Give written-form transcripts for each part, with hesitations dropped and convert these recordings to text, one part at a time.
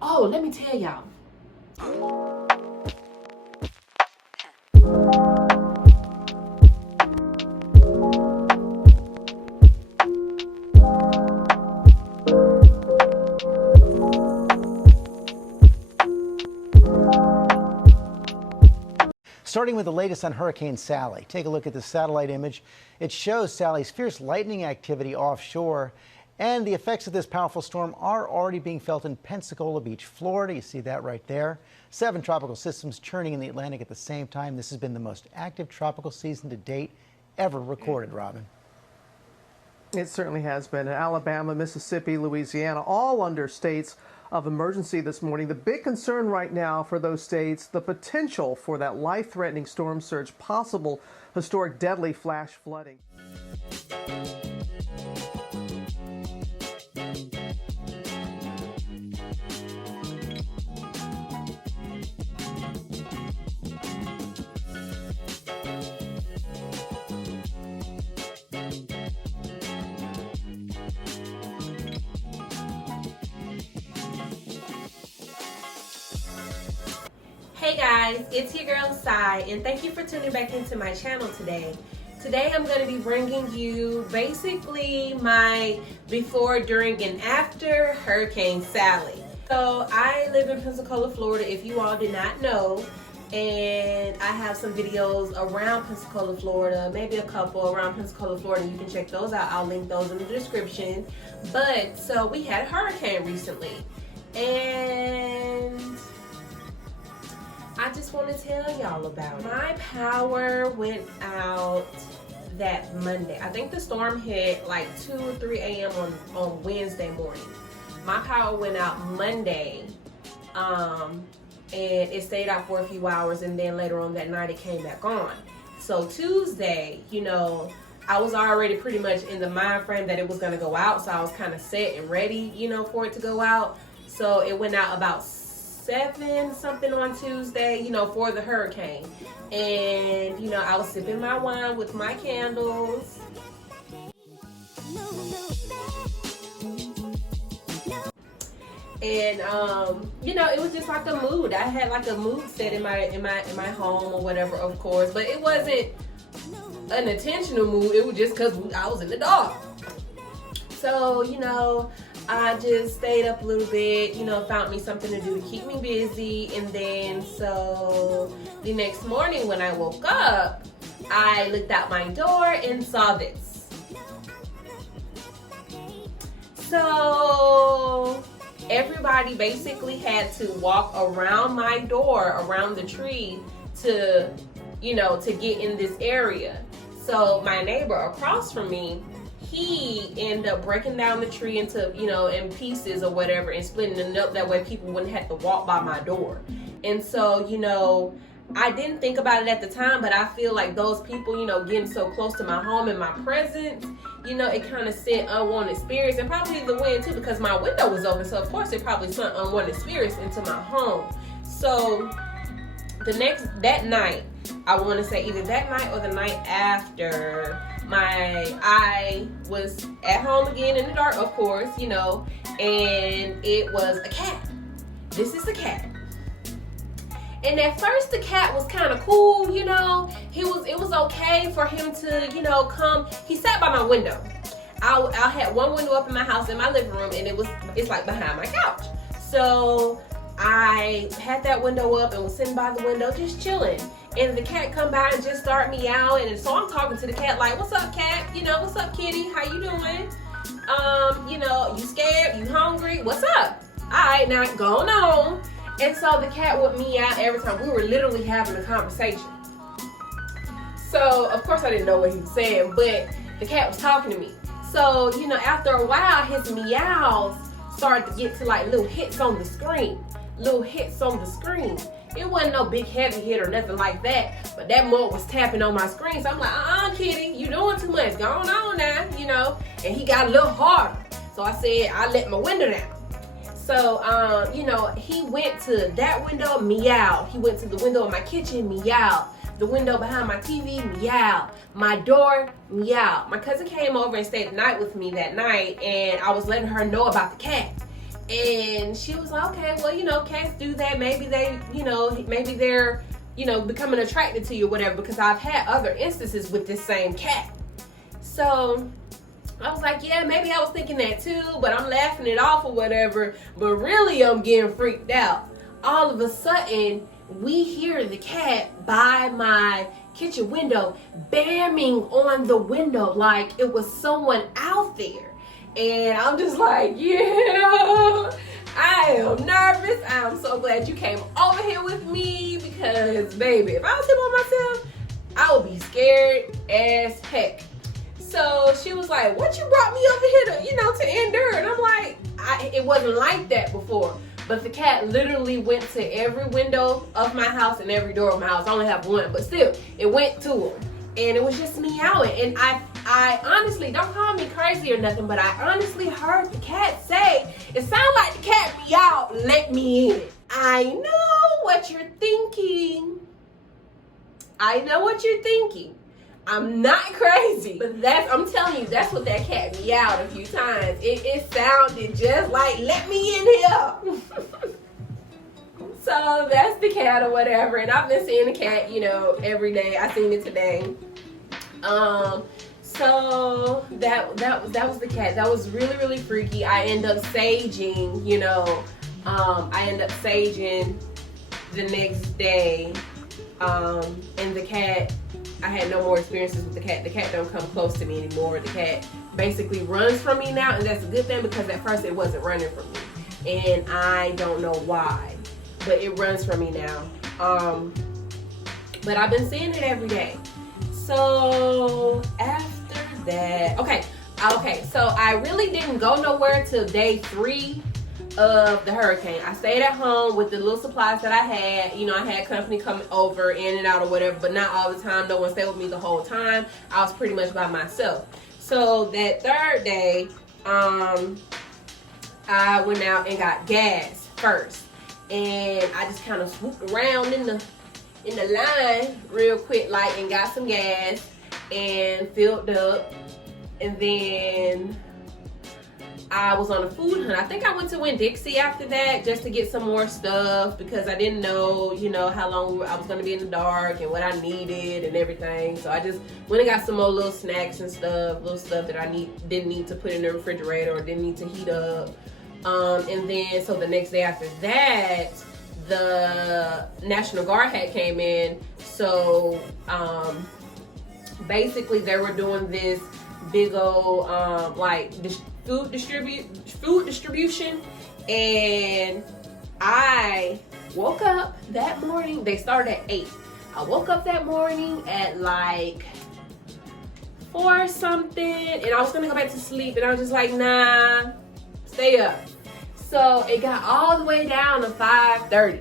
Oh, let me tell y'all. Starting with the latest on Hurricane Sally. Take a look at the satellite image. It shows Sally's fierce lightning activity offshore, and the effects of this powerful storm are already being felt in Pensacola Beach, Florida. You see that right there. 7 tropical systems churning in the Atlantic at the same time. This has been the most active tropical season to date ever recorded, Robin. It certainly has been. Alabama, Mississippi, Louisiana, all under states of emergency this morning. The big concern right now for those states, the potential for that life-threatening storm surge, possible historic deadly flash flooding. Hey guys, it's your girl Sai, and thank you for tuning back into my channel today. Today I'm going to be bringing you basically my before, during, and after Hurricane Sally. So I live in Pensacola, Florida, if you all did not know, and I have some videos around Pensacola, Florida, maybe a couple around Pensacola, Florida. You can check those out. I'll link those in the description. But so we had a hurricane recently, and I just want to tell y'all about it. My power went out that Monday. I think the storm hit like 2 or 3 a.m. on Wednesday morning. My power went out Monday, and it stayed out for a few hours, and then later on that night it came back on. So Tuesday, I was already pretty much in the mind frame that it was going to go out, so I was kind of set and ready, for it to go out. So it went out about 7 something on Tuesday, for the hurricane. And, I was sipping my wine with my candles. And, it was just like a mood. I had like a mood set in my home or whatever, of course, but it wasn't an intentional mood. It was just because I was in the dark. So, I just stayed up a little bit, found me something to do to keep me busy. And then so the next morning when I woke up, I looked out my door and saw this. So everybody basically had to walk around my door, around the tree to get in this area. So my neighbor across from me, he ended up breaking down the tree into, in pieces or whatever, and splitting it up. That way people wouldn't have to walk by my door. And so, I didn't think about it at the time, but I feel like those people, getting so close to my home and my presence, it kind of sent unwanted spirits, and probably the wind too, because my window was open. So of course it probably sent unwanted spirits into my home. So that night, I want to say either that night or the night after, I was at home again in the dark, of course, and it was a cat. This is the cat. And at first the cat was kind of cool, it was okay for him to, come. He sat by my window. I had one window up in my house, in my living room, and it's like behind my couch. So I had that window up and was sitting by the window just chilling. And the cat come by and just start meowing. And so I'm talking to the cat like, what's up, cat? What's up, kitty? How you doing? You scared? You hungry? What's up? All right, now going on. And so the cat would meow every time. We were literally having a conversation. So, of course, I didn't know what he was saying, but the cat was talking to me. So, after a while, his meows started to get to like little hits on the screen. It wasn't no big heavy hit or nothing like that, but that mug was tapping on my screen. So I'm like, kitty, you doing too much. Going on now, and he got a little harder. So I said, I let my window down. So, he went to that window, meow. He went to the window of my kitchen, meow. The window behind my TV, meow. My door, meow. My cousin came over and stayed the night with me that night, and I was letting her know about the cat. And she was like, okay, well, you know, cats do that. Maybe they, you know, maybe they're, you know, becoming attracted to you or whatever, because I've had other instances with this same cat. So I was like, yeah, maybe I was thinking that too, but I'm laughing it off or whatever. But really, I'm getting freaked out. All of a sudden, we hear the cat by my kitchen window bamming on the window like it was someone out there. And I'm just like, yeah, I am nervous. I'm so glad you came over here with me, because baby, if I was here by myself, I would be scared as heck. So she was like, what you brought me over here to, you know, to endure? And I'm like, it wasn't like that before. But the cat literally went to every window of my house and every door of my house. I only have one, but still, it went to them. And it was just meowing. And I honestly, don't call me crazy or nothing, but I honestly heard the cat say, it sounded like the cat meowed, let me in. I know what you're thinking. I know what you're thinking. I'm not crazy, but I'm telling you, that's what that cat meowed a few times. It sounded just like, let me in here. So that's the cat or whatever. And I've been seeing the cat, you know, every day. I seen it today. So that was the cat. That was really, really freaky. I end up saging, you know, the next day. And the cat, I had no more experiences with the cat. The cat don't come close to me anymore. The cat basically runs from me now, and that's a good thing, because at first it wasn't running from me. And I don't know why, but it runs from me now. But I've been seeing it every day. So after that, okay, so I really didn't go nowhere till day 3 of the hurricane. I stayed at home with the little supplies that I had. You know, I had company come over in and out or whatever, but not all the time. No one stayed with me the whole time. I was pretty much by myself. So that 3rd day, I went out and got gas first, and I just kind of swooped around in the line real quick, like, and got some gas and filled up, and then I was on a food hunt. I think I went to Winn-Dixie after that just to get some more stuff, because I didn't know, you know, how long I was going to be in the dark and what I needed and everything. So I just went and got some more little snacks and stuff, little stuff that I didn't need to put in the refrigerator or didn't need to heat up. And then, so the next day after that, the National Guard had came in. So basically they were doing this big old like food distribution, and I woke up that morning. They started at 8. I woke up that morning at like 4 or something, and I was gonna go back to sleep, and I was just like, nah, stay up. So it got all the way down to 5:30,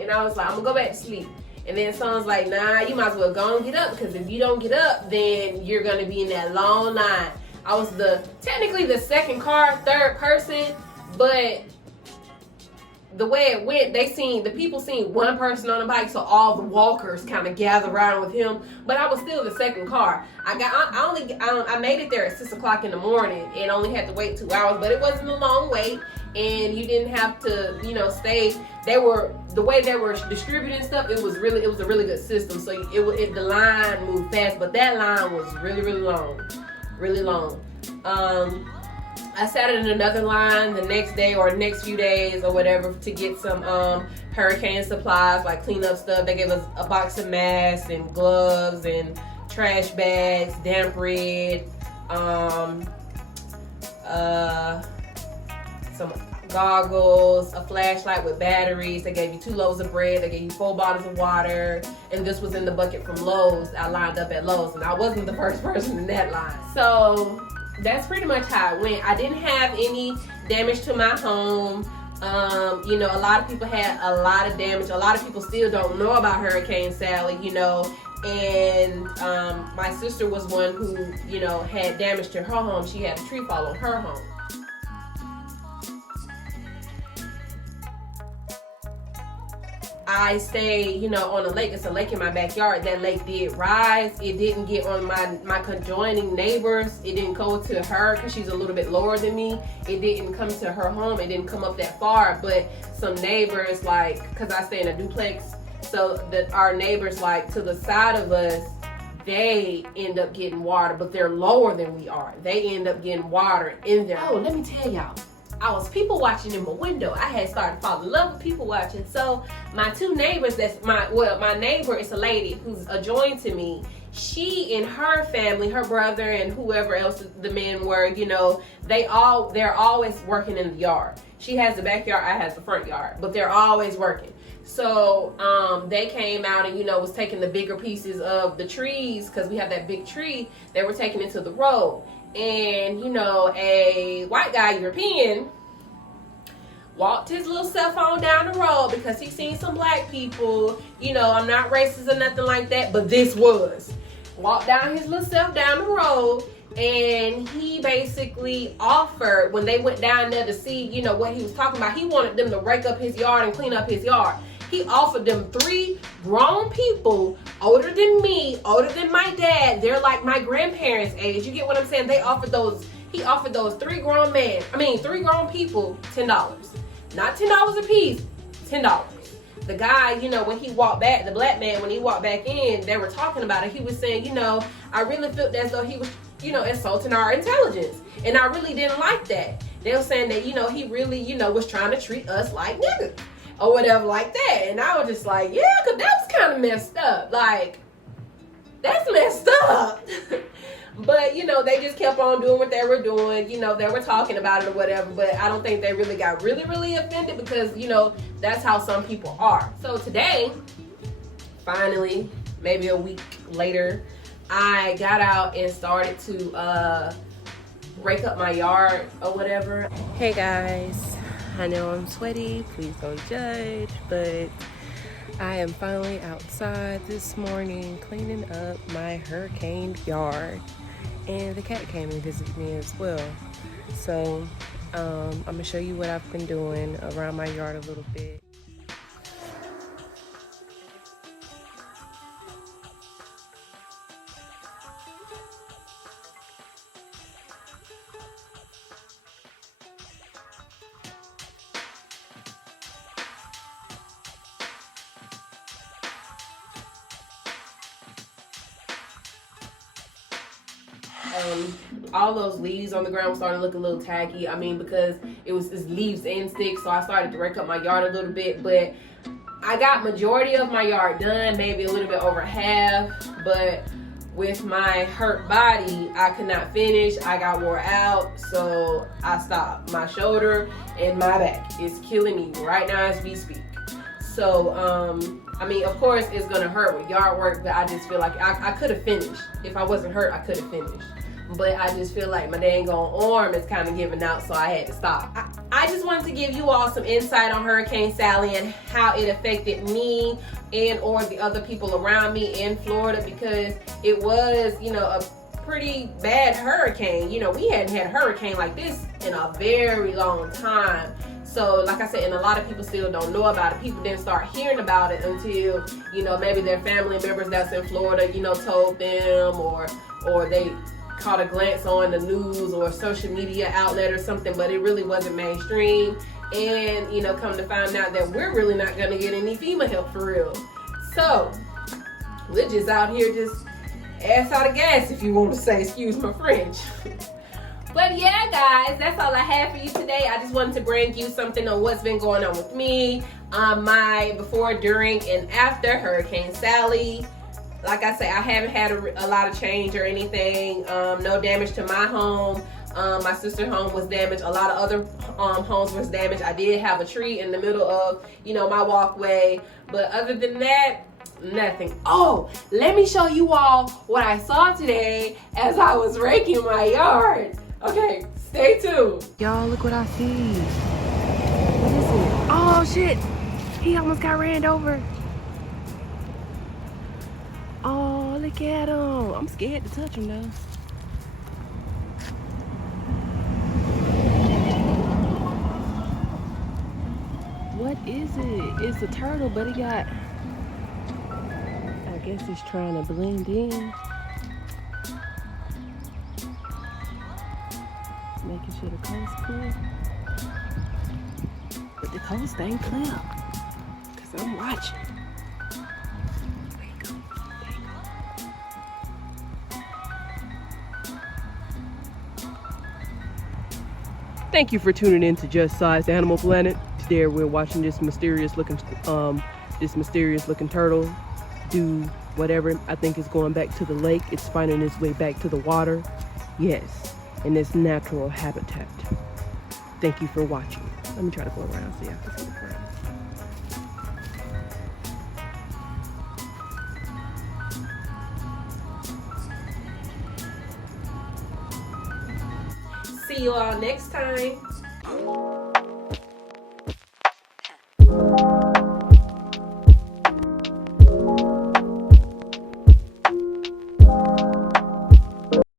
and I was like, I'm gonna go back to sleep. And then someone's like, nah, you might as well go and get up, because if you don't get up, then you're gonna be in that long line. I was technically the second car, 3rd person, but the way it went, the people seen one person on the bike, so all the walkers kind of gathered around with him. But I was still the second car. I made it there at 6 o'clock in the morning and only had to wait 2 hours, but it wasn't a long wait, and you didn't have to, you know, stay. The way they were distributing stuff, it was a really good system. So the line moved fast, but that line was really, really long. I sat in another line the next day or next few days or whatever to get some hurricane supplies, like cleanup stuff. They gave us a box of masks and gloves and trash bags, damp red, some goggles, a flashlight with batteries. They gave you 2 loaves of bread. They gave you 4 bottles of water. And this was in the bucket from Lowe's. I lined up at Lowe's, and I wasn't the first person in that line. So that's pretty much how it went. I didn't have any damage to my home. You know, a lot of people had a lot of damage. A lot of people still don't know about Hurricane Sally, you know. And my sister was one who, you know, had damage to her home. She had a tree fall on her home. I stay, you know, on a lake. It's a lake in my backyard. That lake did rise. It didn't get on my conjoining neighbors. It didn't go to her because she's a little bit lower than me. It didn't come to her home. It didn't come up that far. But some neighbors, like, because I stay in a duplex, so that our neighbors, like, to the side of us, they end up getting water, but they're lower than we are. They end up getting water in there. Oh, let me tell y'all. I was people watching in my window. I had started falling in love with people watching. So my two neighbors, my neighbor is a lady who's adjoined to me. She and her family, her brother and whoever else the men were, you know, they're always working in the yard. She has the backyard, I have the front yard, but they're always working. So they came out and, you know, was taking the bigger pieces of the trees, because we have that big tree. They were taking it to the road. And, you know, a white guy, European, walked his little cell phone down the road because he seen some black people. You know, I'm not racist or nothing like that, but this was. Walked down his little self down the road, and he basically offered, when they went down there to see, you know, what he was talking about, he wanted them to rake up his yard and clean up his yard. He offered them 3 grown people, older than me, older than my dad. They're like my grandparents' age. You get what I'm saying? He offered those 3 grown people $10. Not $10 a piece, $10. The guy, you know, when he walked back, the black man, when he walked back in, they were talking about it. He was saying, you know, I really felt as though he was, you know, insulting our intelligence. And I really didn't like that. They were saying that, you know, he really, you know, was trying to treat us like niggas or whatever like that. And I was just like, yeah, because that was kind of messed up. Like, that's messed up. But, you know, they just kept on doing what they were doing. You know, they were talking about it or whatever. But I don't think they really got really offended, because, you know, that's how some people are. So today, finally, maybe a week later, I got out and started to rake up my yard or whatever. Hey guys, I know I'm sweaty, please don't judge, but I am finally outside this morning cleaning up my hurricane yard, and the cat came and visited me as well. So I'm gonna show you what I've been doing around my yard a little bit. All those leaves on the ground were starting to look a little tacky. I mean, because it's leaves and sticks, so I started to rake up my yard a little bit. But I got majority of my yard done, maybe a little bit over half. But with my hurt body, I could not finish. I got wore out, so I stopped. My shoulder and my back is killing me right now as we speak. So, I mean, of course, it's gonna hurt with yard work, but I just feel like I could have finished. If I wasn't hurt, I could have finished. But I just feel like my dang arm is kind of giving out, so I had to stop. I just wanted to give you all some insight on Hurricane Sally and how it affected me and or the other people around me in Florida, because it was, you know, a pretty bad hurricane. You know, we hadn't had a hurricane like this in a very long time. So, like I said, and a lot of people still don't know about it. People didn't start hearing about it until, you know, maybe their family members that's in Florida, you know, told them, or they caught a glance on the news or social media outlet or something, but it really wasn't mainstream. And, you know, come to find out that we're really not going to get any FEMA help for real. So, we're just out here just ass out of gas, if you want to say, excuse my French. But yeah, guys, that's all I have for you today. I just wanted to bring you something on what's been going on with me, my before, during, and after Hurricane Sally. Like I say, I haven't had a lot of change or anything. No damage to my home. My sister's home was damaged. A lot of other homes was damaged. I did have a tree in the middle of, you know, my walkway. But other than that, nothing. Oh, let me show you all what I saw today as I was raking my yard. Okay, stay tuned. Y'all, look what I see. What is it? Oh shit, he almost got ran over. Oh, look at him. I'm scared to touch him though. What is it? It's a turtle, but he got, I guess he's trying to blend in. Making sure the coast clear. But the coast ain't clear. Cause I'm watching. There you go. There you go. Thank you for tuning in to Just Size Animal Planet. Today we're watching this mysterious looking turtle do whatever. I think it's going back to the lake. It's finding its way back to the water. Yes, in its natural habitat. Thank you for watching. Let me try to go around so y'all can see the front. See you all next time.